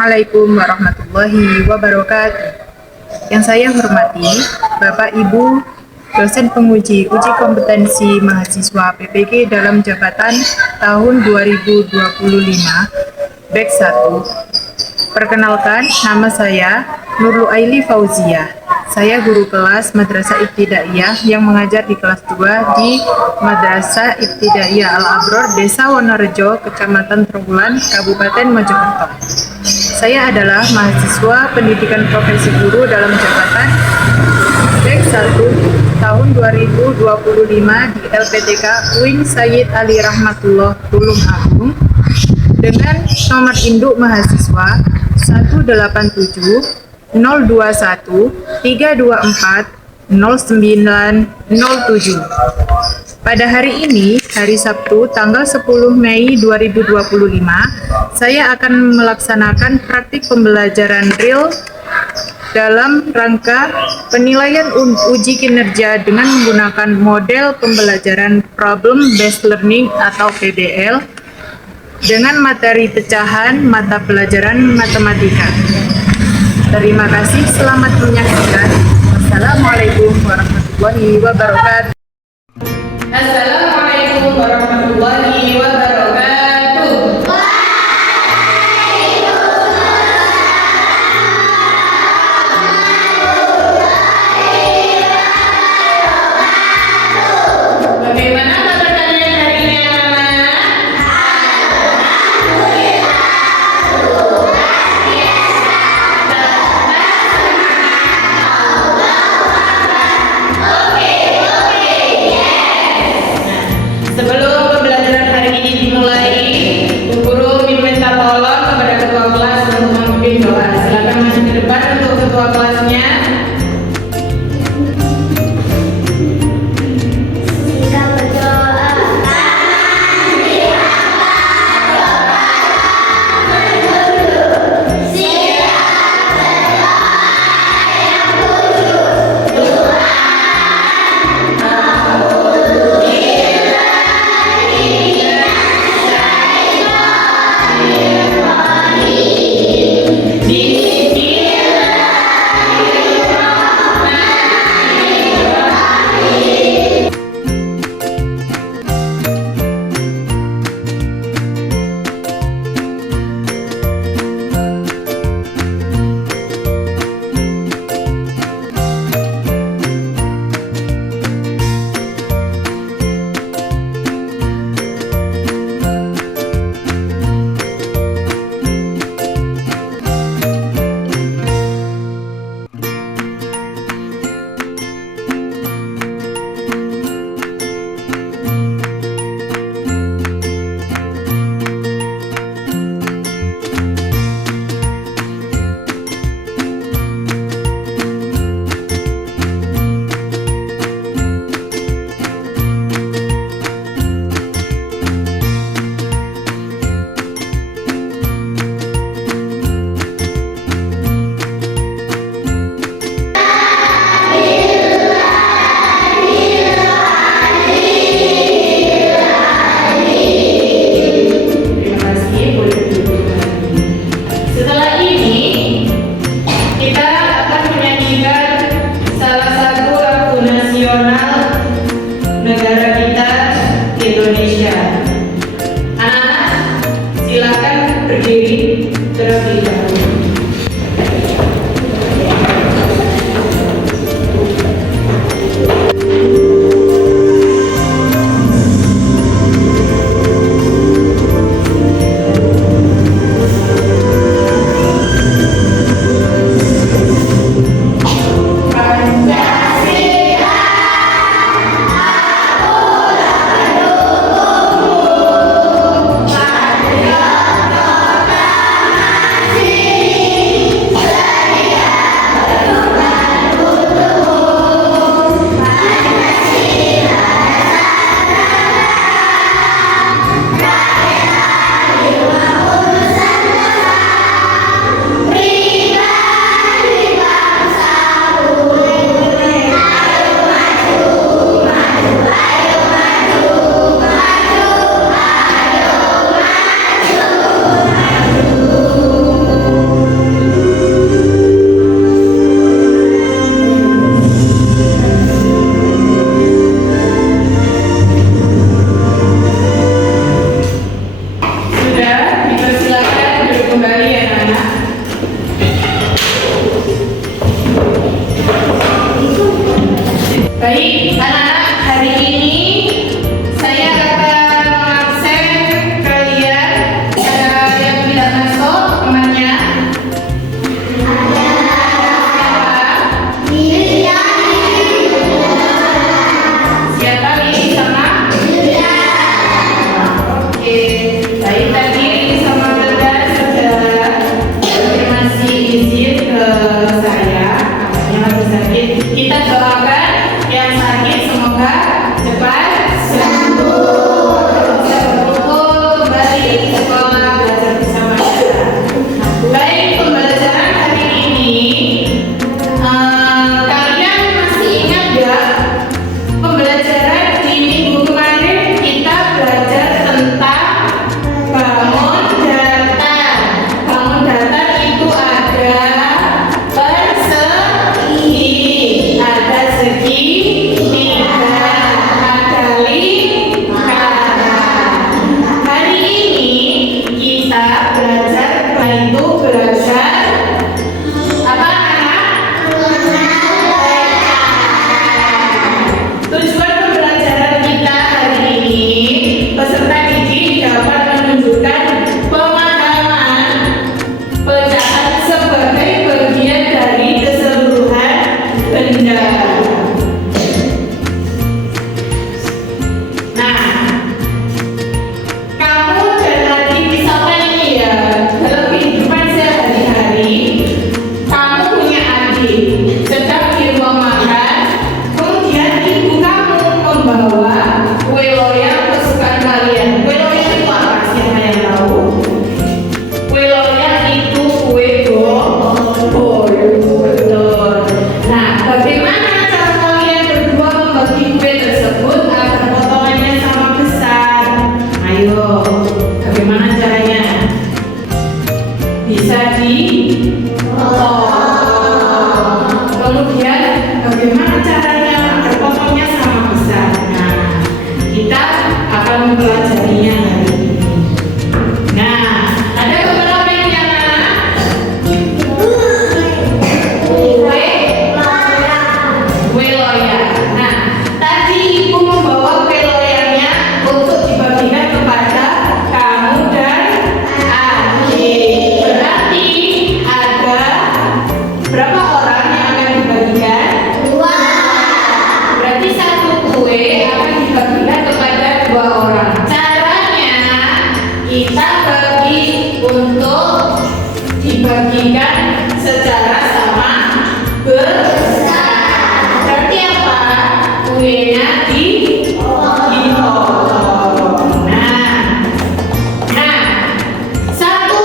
Assalamualaikum warahmatullahi wabarakatuh. Yang saya hormati Bapak Ibu dosen penguji uji kompetensi mahasiswa PPG dalam jabatan tahun 2025 batch 1. Perkenalkan, nama saya Nurul Aili Fauzia. Saya guru kelas Madrasah Ibtidaiyah yang mengajar di kelas 2 di Madrasah Ibtidaiyah Al-Abror, Desa Wonorejo, Kecamatan Trawulan, Kabupaten Mojokerto. Saya adalah mahasiswa pendidikan profesi guru dalam jabatan batch 1 tahun 2025 di LPTK UIN Sayyid Ali Rahmatullah Tulung Agung dengan nomor induk mahasiswa 187 021 324 0907. Pada hari ini, hari Sabtu, tanggal 10 Mei 2025, saya akan melaksanakan praktik pembelajaran real dalam rangka penilaian uji kinerja dengan menggunakan model pembelajaran Problem Based Learning atau PBL dengan materi pecahan mata pelajaran matematika. Terima kasih, selamat menyaksikan. Assalamualaikum warahmatullahi wabarakatuh. Assalamualaikum warahmatullahi wabarakatuh. Bagaimana kabar kalian hari ini, anak-anak? dua orang. Caranya kita bagi untuk dibagikan secara sama besar. Berarti apa? Kuenya dipotong. Nah, satu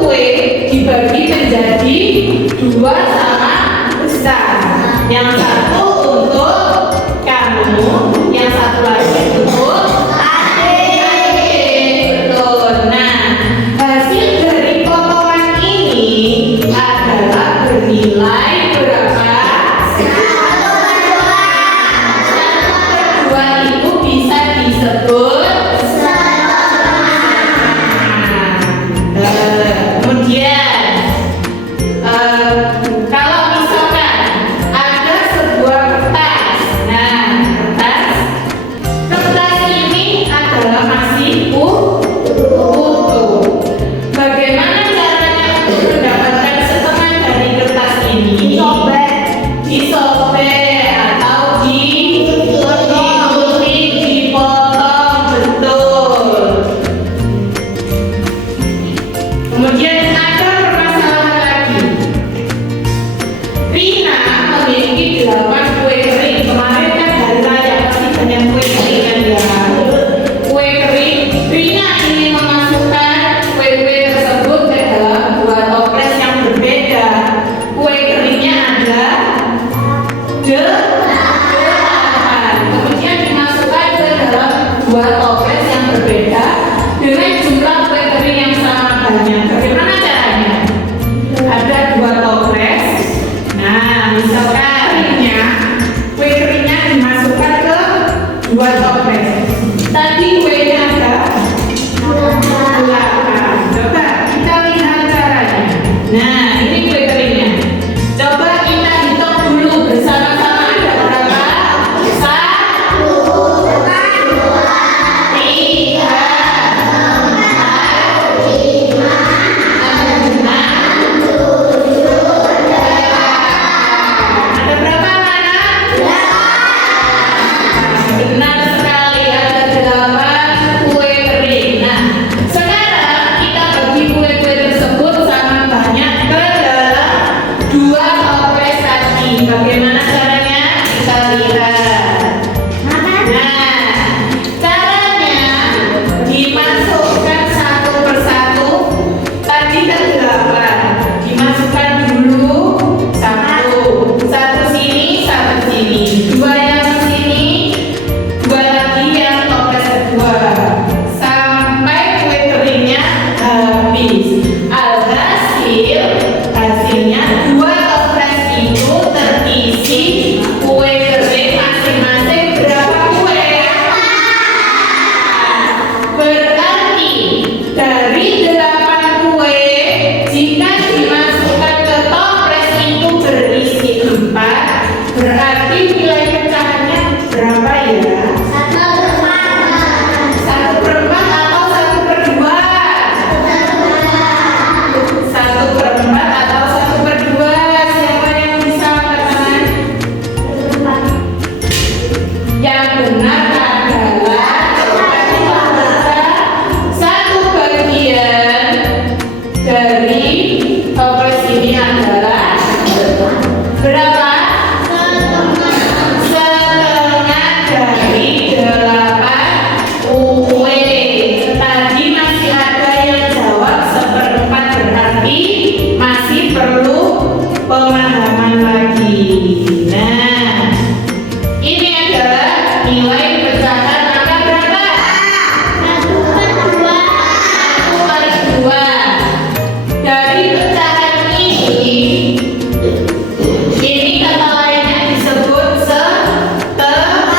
kue dibagi menjadi dua sama besar. Yang satu untuk kamu, yang satu lagi untuk adik. Betul. Nah, hasil dari potongan ini adalah bernilai berapa? 1/2 itu bisa disebut kemudian kalau misalkan ada sebuah kertas, nah kertas ini adalah masih utuh. Bagaimana caranya untuk mendapatkan setengah dari kertas ini? Disobek atau digunting, dipotong, betul. Kemudian ada permasalahan lagi. Rina memiliki 8 kue kering. Kemarin kan hari raya pasti banyak kue kering kan ya. Kue kering. Rina ingin memasukkan kue-kue tersebut ke dalam dua toples yang berbeda. Kue keringnya ada 8. Kemudian dimasukkan ke dalam dua toples yang berbeda dengan jumlah kue kering yang sama banyak. Bagaimana caranya? Ada dua toples. Nah, misalkan kue keringnya dimasukkan ke dua toples. Tadi kuenya ada 8. Coba kita lihat caranya. Nah, ini kue keringnya. Coba kita hitung dulu bersama-sama ada berapa? 1, 2, 3, 4, 5, 6, 7, 8. Ada berapa anak? 8. Benar sekali, ada 8 kue kering. Nah, sekarang kita bagi kue-kue tersebut sama banyak ke dalam dua toples tadi. Bagaimana caranya? Kita lihat. Nah, caranya dimasukkan satu persatu. Tadi kan 8. Dimasukkan dulu satu sini, satu sini. Dua yang sini, dua lagi yang toples kedua. Sampai kue keringnya habis. Hasilnya dua toples itu terisi kue kering masing-masing berapa kue? Berarti dari 8 kue jika dimasukkan ke toples itu berisi 4, berarti nilai pecahannya berapa ya? 1/4 atau 1/2? 1/4 atau 1/2? Siapa yang bisa katakan? Yang benar adalah satu bagian dari toples ini adalah berapa? Setengah dari 8 kue. Tadi masih ada yang jawab 1/4, berarti masih perlu pemahaman lagi. Nah, ini adalah nilai pecahan angka berapa? 1/2. Dari pecahan ini kata lainnya disebut setengah.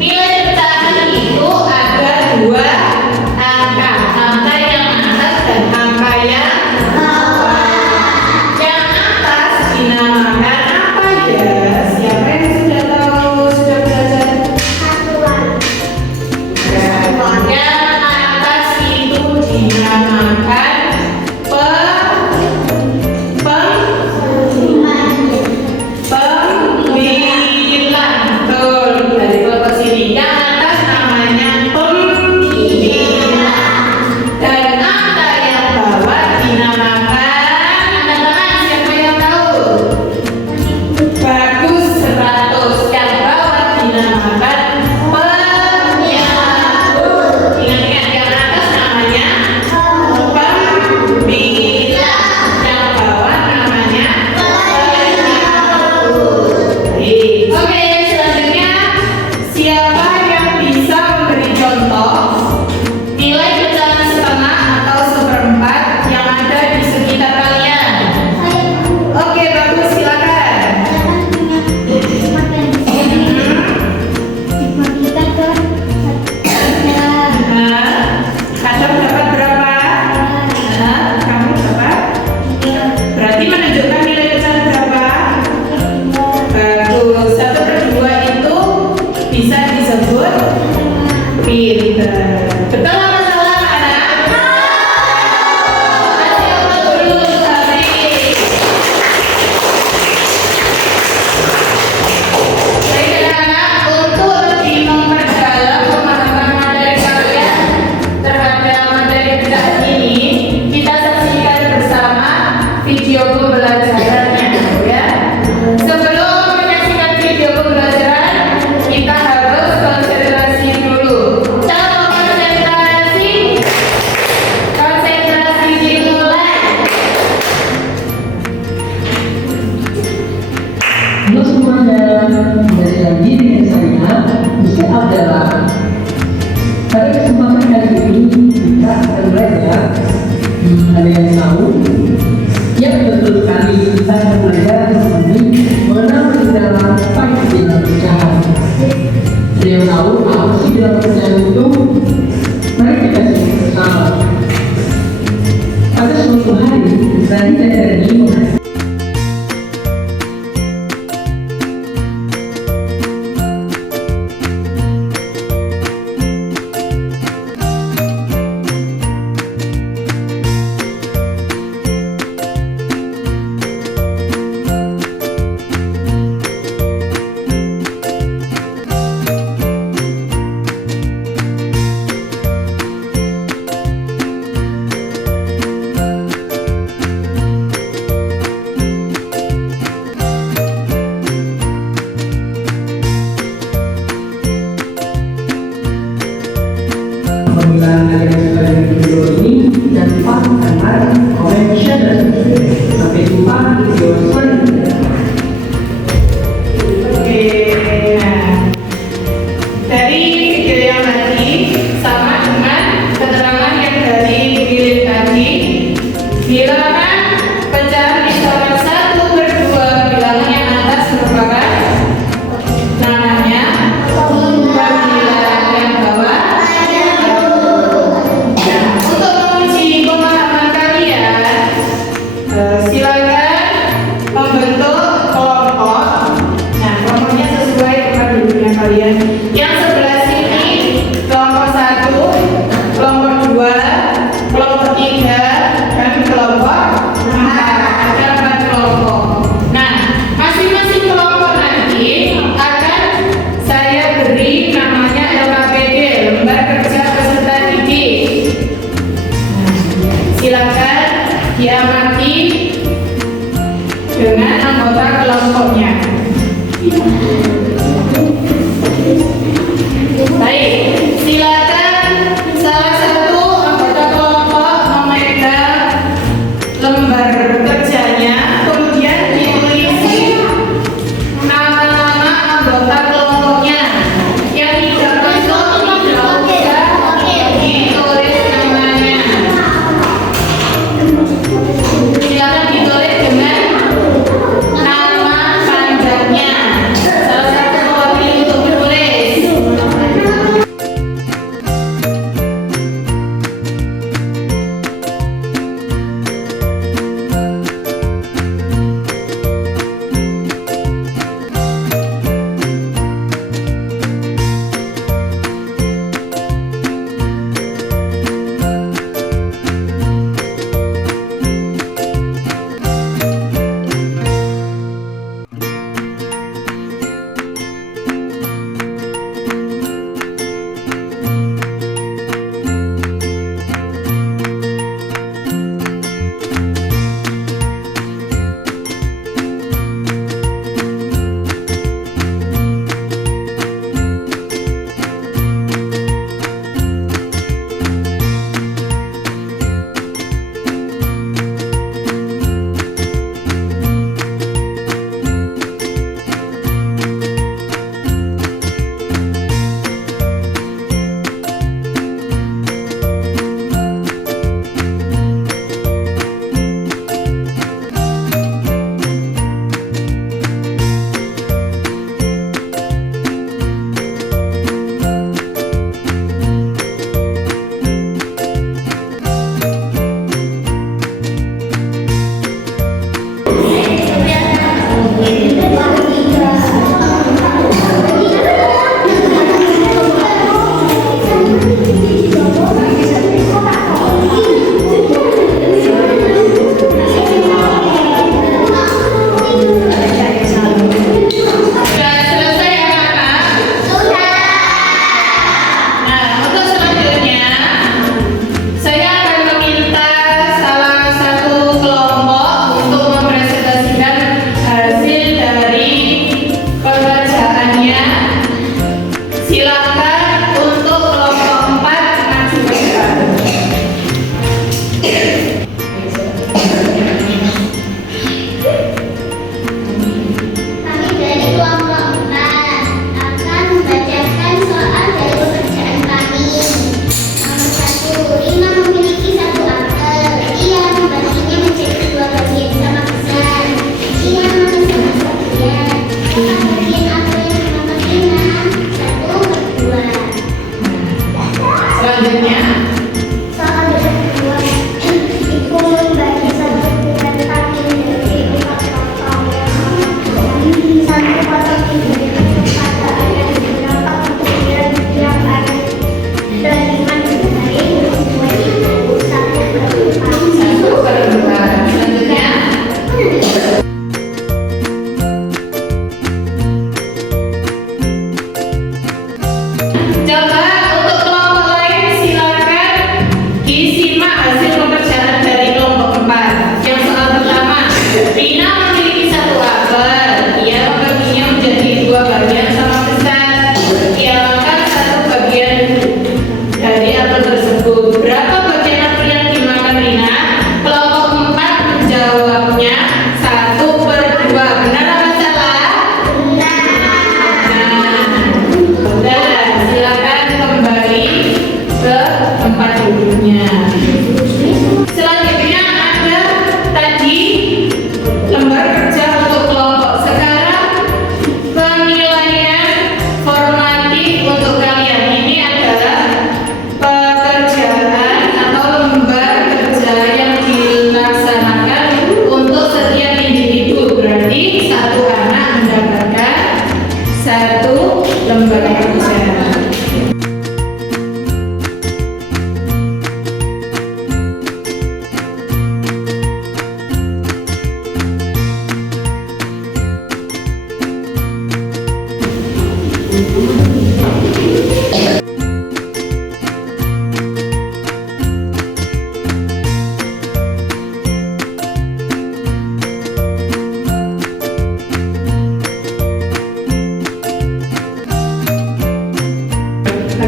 Nilai pecahan itu ada dua angka, angka yang atas dan angka yang bawah. Yang atas dinamakan tersebut? Pinter. Betul apa salah anak? Kasih apa dulu tadi? Baik anak-anak, untuk lebih memperdalam pemahaman materi kalian terhadap materi kita ini, kita saksikan bersama video pembelajarannya ya. Sebelum menyaksikan video pembelajaran, kita harus konsentrasi dulu. Coba konsentrasi. Konsentrasi dimulai. Halo semuanya, kembali lagi dengan saya, Mr. Abdallah. Pada kesempatan kali ini kita akan belajar. Ada yang tahu? Ya betul sekali, kita akan belajar mengenai dalam five bilang pecahan. Ada yang tahu apa sih bilang pecahan itu? Mari kita simak bersama. Pada suatu hari, Rani dan Rani apabila kalian suka dengan video ini, jangan lupa tekan like, comment, share, dan subscribe. Sampai jumpa di video selanjutnya. Oke, nah dari video yang tadi sama dengan keterangan yang dari bilik tadi, bilangan pecahan kisaran 1/2 bilangan yang atas merupakan namanya, dan bilangan yang bawah. Nah, untuk menguji pemahaman kalian, silakan membentuk kelompok. Nah, kelompoknya sesuai dengan dulunya kalian. Yang sebelah sini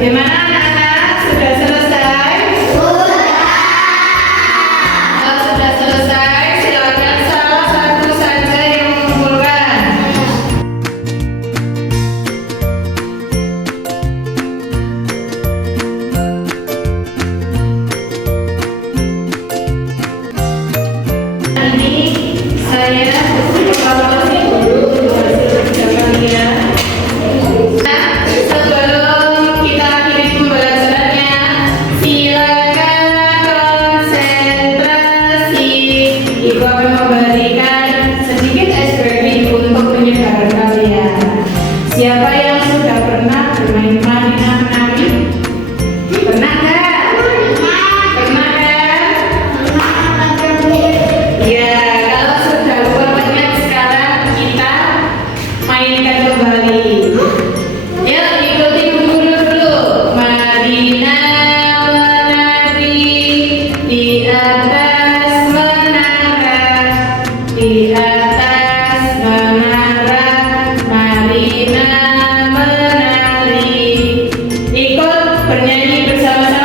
Bagaimana anak-anak? Sudah selesai? Kalau sudah selesai, silakan salah satu saja yang mengumpulkan. Ini saya evaluasi dulu untuk hasil kerja kalian. Nah, sebelum kita akhiri pembelajarannya, silakan konsentrasi. Ibu akan memberikan sedikit icebreaking untuk penyegaran kalian. Siapa yang sudah pernah bermain menari? Pernah nggak? Pernah kan? Ya, kalau sudah lupa banyak sekarang kita mainkan kembali. Yuk, ikuti guru dulu. Marina menari di atas menara, di atas menara. Marina menari. Ikut bernyanyi bersama-sama.